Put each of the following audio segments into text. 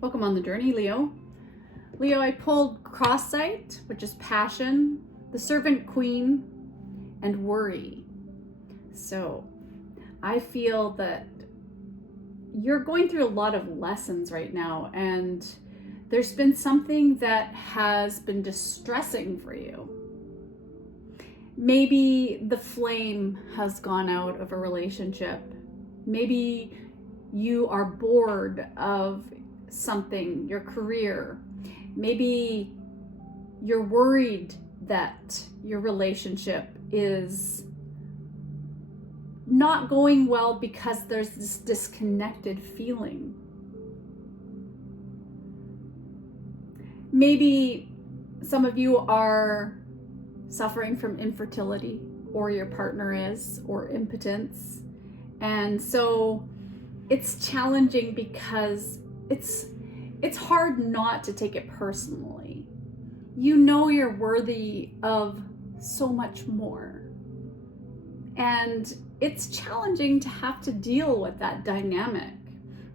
Welcome on the journey, Leo. Leo, I pulled cross-sight, which is passion, the servant queen, and worry. So I feel that you're going through a lot of lessons right now, and there's been something that has been distressing for you. Maybe the flame has gone out of a relationship. Maybe you are bored of something, your career. Maybe you're worried that your relationship is not going well because there's this disconnected feeling. Maybe some of you are suffering from infertility, or your partner is, or impotence. And so it's challenging because it's hard not to take it personally. You know you're worthy of so much more. And it's challenging to have to deal with that dynamic.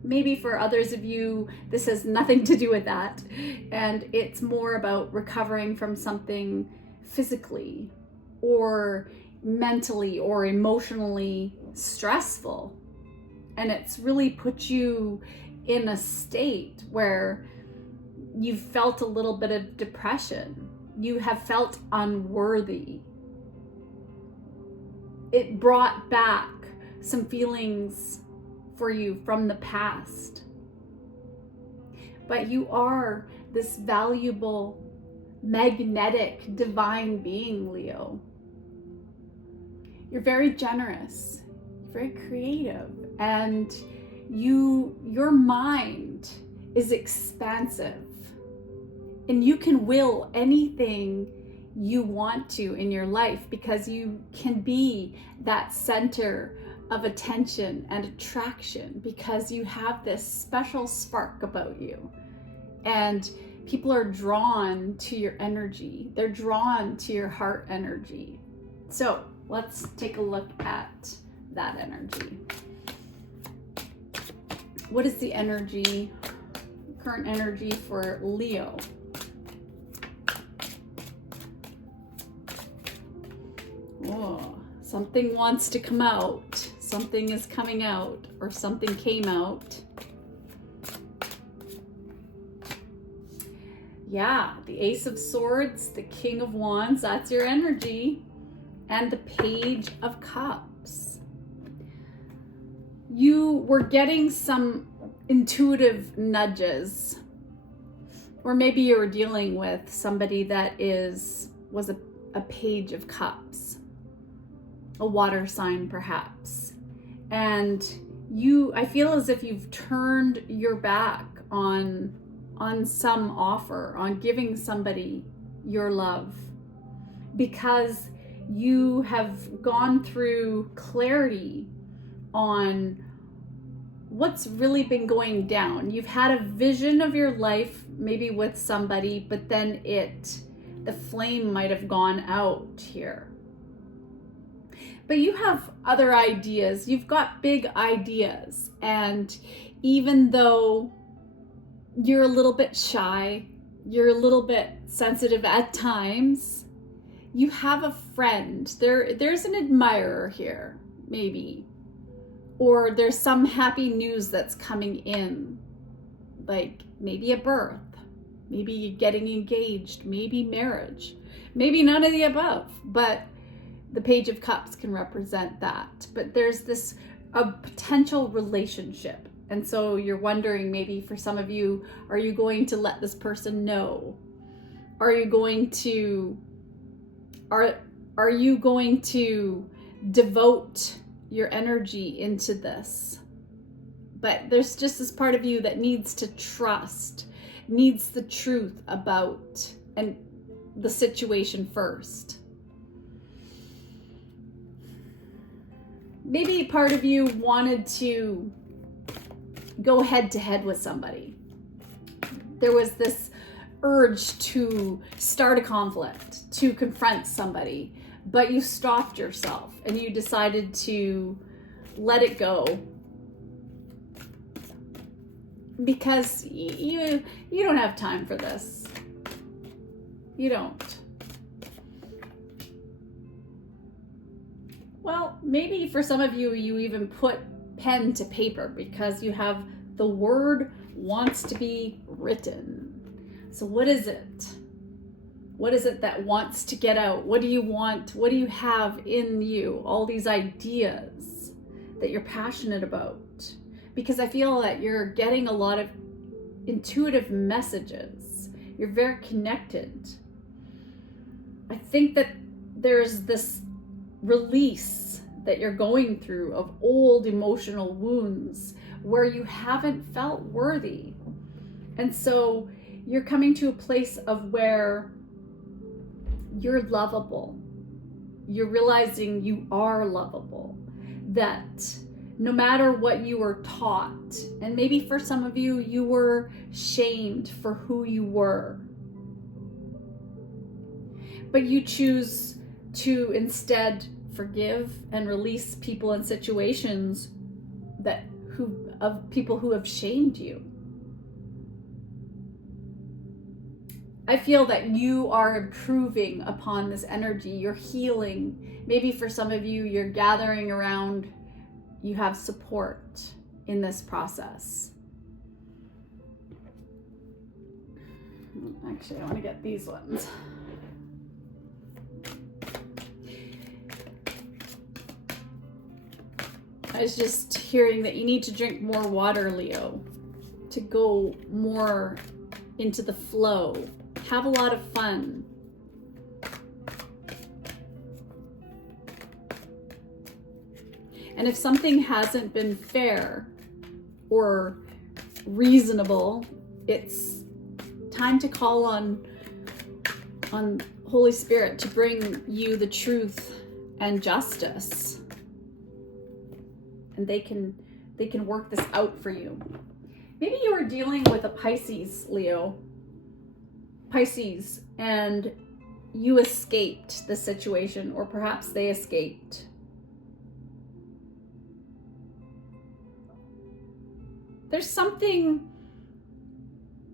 Maybe for others of you, this has nothing to do with that. And it's more about recovering from something physically or mentally or emotionally stressful. And it's really put you in a state where you've felt a little bit of depression. You have felt unworthy. It brought back some feelings for you from the past. But you are this valuable, magnetic, divine being, Leo. You're very generous, very creative, and your mind is expansive, and you can will anything you want to in your life because you can be that center of attention and attraction because you have this special spark about you, and people are drawn to your energy. They're drawn to your heart energy. So let's take a look at that energy. What is the energy, current energy for Leo? Oh, something wants to come out. Something is coming out, or something came out. Yeah, the Ace of Swords, the King of Wands, that's your energy. And the Page of Cups. You were getting some intuitive nudges, or maybe you were dealing with somebody that was a Page of Cups, a water sign perhaps, and I feel as if you've turned your back on some offer, on giving somebody your love, because you have gone through clarity on what's really been going down. You've had a vision of your life, maybe with somebody, but then the flame might have gone out here. But you have other ideas. You've got big ideas. And even though you're a little bit shy, you're a little bit sensitive at times, you have a friend. There's an admirer here, maybe. Or there's some happy news that's coming in, like maybe a birth, maybe getting engaged, maybe marriage, maybe none of the above, but the Page of Cups can represent that. But there's a potential relationship. And so you're wondering, maybe for some of you, are you going to let this person know? Are you going to devote your energy into this? But there's just this part of you that needs to trust, needs the truth about and the situation first. Maybe part of you wanted to go head to head with somebody. There was this urge to start a conflict, to confront somebody, but you stopped yourself and you decided to let it go because you don't have time for this. You don't. Well, maybe for some of you, you even put pen to paper because you have the word wants to be written. So what is it? What is it that wants to get out? What do you want? What do you have in you? All these ideas that you're passionate about. Because I feel that you're getting a lot of intuitive messages. You're very connected. I think that there's this release that you're going through of old emotional wounds where you haven't felt worthy. And so you're coming to a place of where you're lovable. You're realizing you are lovable. That no matter what you were taught, and maybe for some of you, you were shamed for who you were, but you choose to instead forgive and release people and situations of people who have shamed you. I feel that you are improving upon this energy. You're healing. Maybe for some of you, you're gathering around. You have support in this process. Actually, I want to get these ones. I was just hearing that you need to drink more water, Leo, to go more into the flow. Have a lot of fun. And if something hasn't been fair or reasonable, it's time to call on Holy Spirit to bring you the truth and justice. And they can work this out for you. Maybe you were dealing with a Pisces, Leo. Pisces, and you escaped the situation, or perhaps they escaped. There's something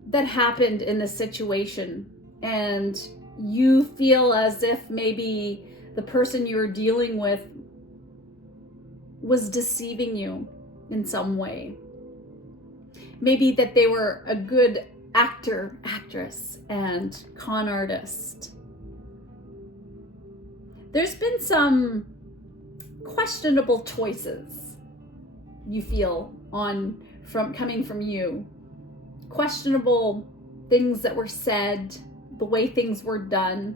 that happened in this situation, and you feel as if maybe the person you were dealing with was deceiving you in some way. Maybe that they were a good actor, actress, and con artist. There's been some questionable choices you feel coming from you. Questionable things that were said, the way things were done.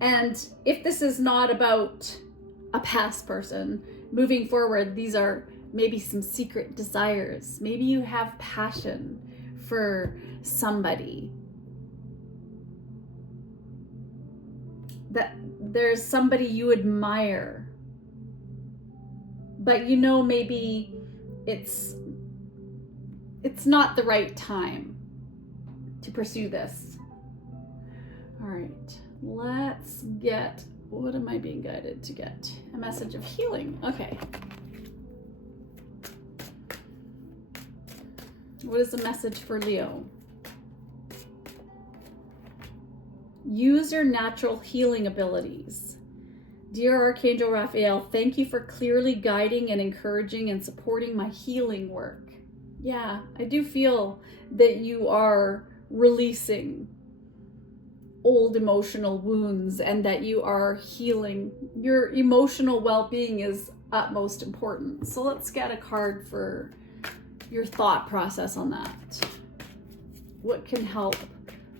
And if this is not about a past person, moving forward, these are maybe some secret desires. Maybe you have passion for somebody. That there's somebody you admire. But you know maybe it's not the right time to pursue this. All right, let's get, what am I being guided to get? A message of healing. Okay. What is the message for Leo? Use your natural healing abilities. Dear Archangel Raphael, thank you for clearly guiding and encouraging and supporting my healing work. Yeah, I do feel that you are releasing old emotional wounds and that you are healing. Your emotional well-being is utmost important. So let's get a card for your thought process on that. What can help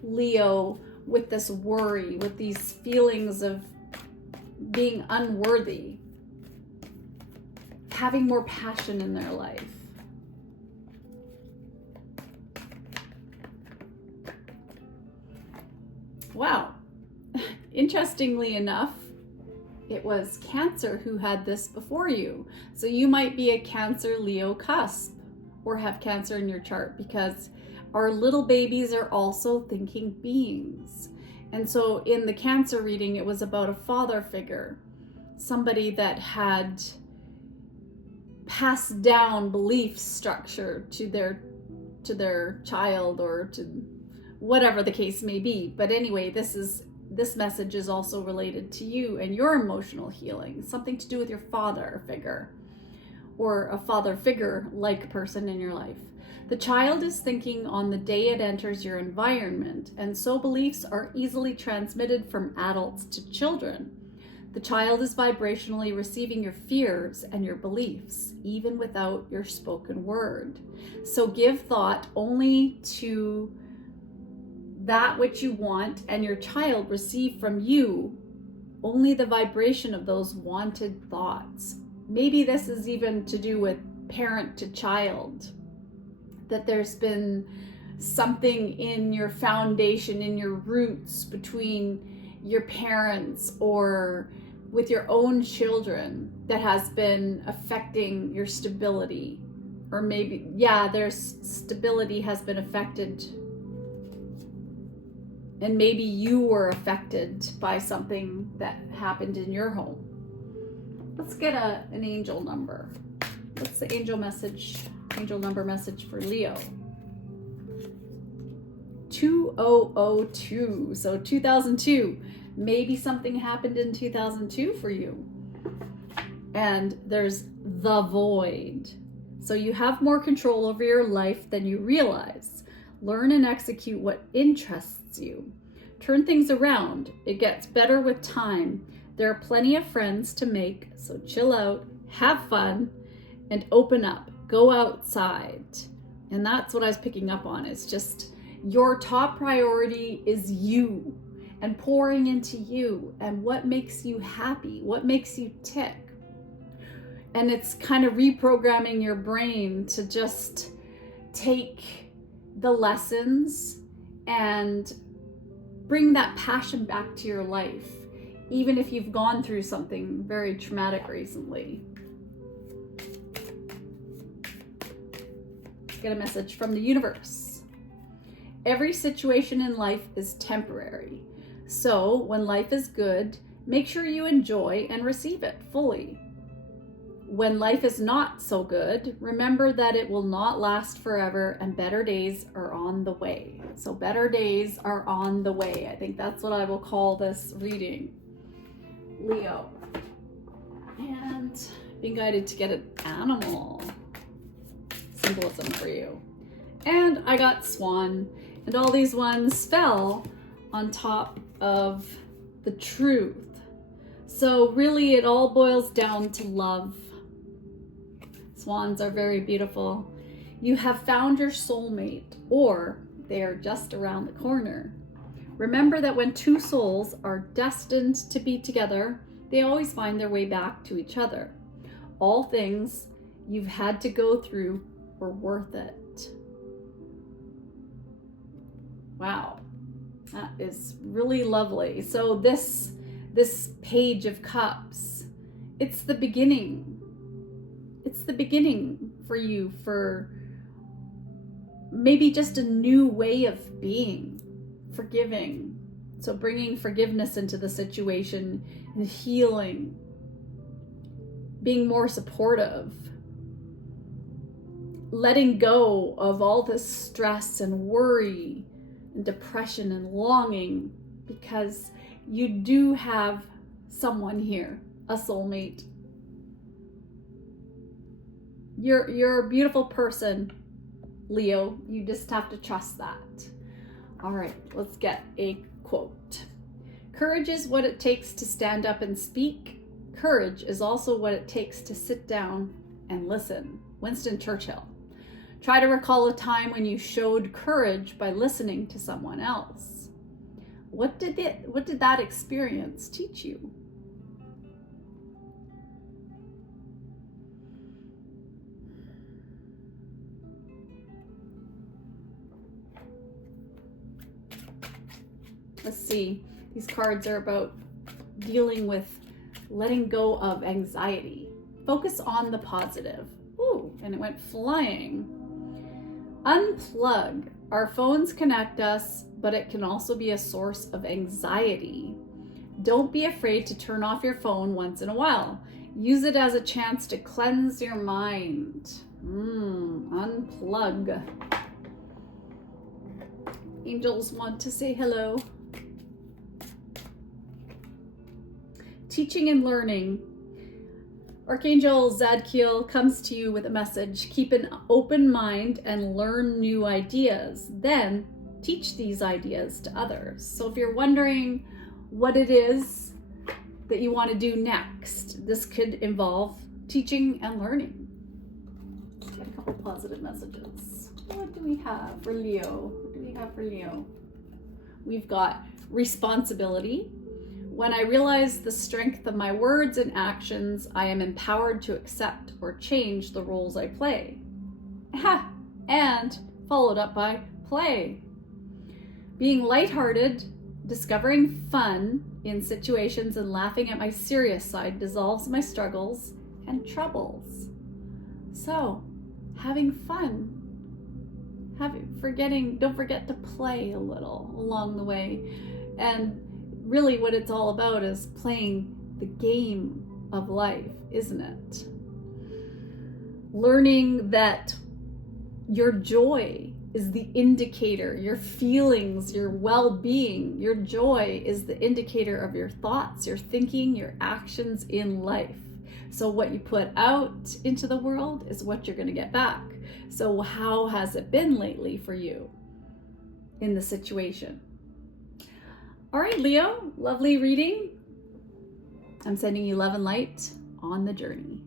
Leo with this worry, with these feelings of being unworthy, having more passion in their life? Wow. Interestingly enough, it was Cancer who had this before you. So you might be a Cancer Leo cusp or have Cancer in your chart, because our little babies are also thinking beings. And so in the Cancer reading, it was about a father figure, somebody that had pass down belief structure to their child, or to whatever the case may be. But anyway, this message is also related to you and your emotional healing, something to do with your father figure, or a father figure like person in your life. The child is thinking on the day it enters your environment, and so beliefs are easily transmitted from adults to children. The child is vibrationally receiving your fears and your beliefs, even without your spoken word. So give thought only to that which you want, and your child receive from you only the vibration of those wanted thoughts. Maybe this is even to do with parent to child, that there's been something in your foundation, in your roots between your parents or with your own children that has been affecting your stability. Or maybe, their stability has been affected, and maybe you were affected by something that happened in your home. Let's get an angel number. What's the angel number message for Leo? 2002. So 2002. Maybe something happened in 2002 for you. And there's the void. So you have more control over your life than you realize. Learn and execute what interests you. Turn things around. It gets better with time. There are plenty of friends to make, so chill out, have fun, and open up. Go outside. And that's what I was picking up on. It's just your top priority is you, and pouring into you and what makes you happy, what makes you tick. And it's kind of reprogramming your brain to just take the lessons and bring that passion back to your life, even if you've gone through something very traumatic recently. Get a message from the universe. Every situation in life is temporary. So when life is good, make sure you enjoy and receive it fully. When life is not so good, remember that it will not last forever and better days are on the way. So better days are on the way. I think that's what I will call this reading, Leo. And being guided to get an animal symbolism for you. And I got swan, and all these ones fell on top of the truth. So really it all boils down to love. Swans are very beautiful. You have found your soulmate, or they are just around the corner. Remember that when two souls are destined to be together, they always find their way back to each other. All things you've had to go through were worth it. Wow, that is really lovely. So this Page of Cups, it's the beginning. It's the beginning for you, for maybe just a new way of being, forgiving. So bringing forgiveness into the situation and healing, being more supportive, letting go of all this stress and worry and depression and longing, because you do have someone here, a soulmate. You're a beautiful person, Leo. You just have to trust that. All right, let's get a quote. Courage is what it takes to stand up and speak. Courage is also what it takes to sit down and listen. Winston Churchill. Try to recall a time when you showed courage by listening to someone else. What did that experience teach you? Let's see. These cards are about dealing with letting go of anxiety. Focus on the positive. Ooh, and it went flying. Unplug. Our phones connect us, but it can also be a source of anxiety. Don't be afraid to turn off your phone once in a while. Use it as a chance to cleanse your mind. Unplug. Angels want to say hello. Teaching and learning. Archangel Zadkiel comes to you with a message. Keep an open mind and learn new ideas. Then teach these ideas to others. So if you're wondering what it is that you want to do next, this could involve teaching and learning. Let's get a couple positive messages. What do we have for Leo? What do we have for Leo? We've got responsibility. When I realize the strength of my words and actions, I am empowered to accept or change the roles I play. And followed up by play. Being lighthearted, discovering fun in situations and laughing at my serious side dissolves my struggles and troubles. So, having fun. Don't forget to play a little along the way. And really what it's all about is playing the game of life, isn't it? Learning that your joy is the indicator, your feelings, your well-being, your joy is the indicator of your thoughts, your thinking, your actions in life. So what you put out into the world is what you're going to get back. So how has it been lately for you in the situation? All right, Leo, lovely reading. I'm sending you love and light on the journey.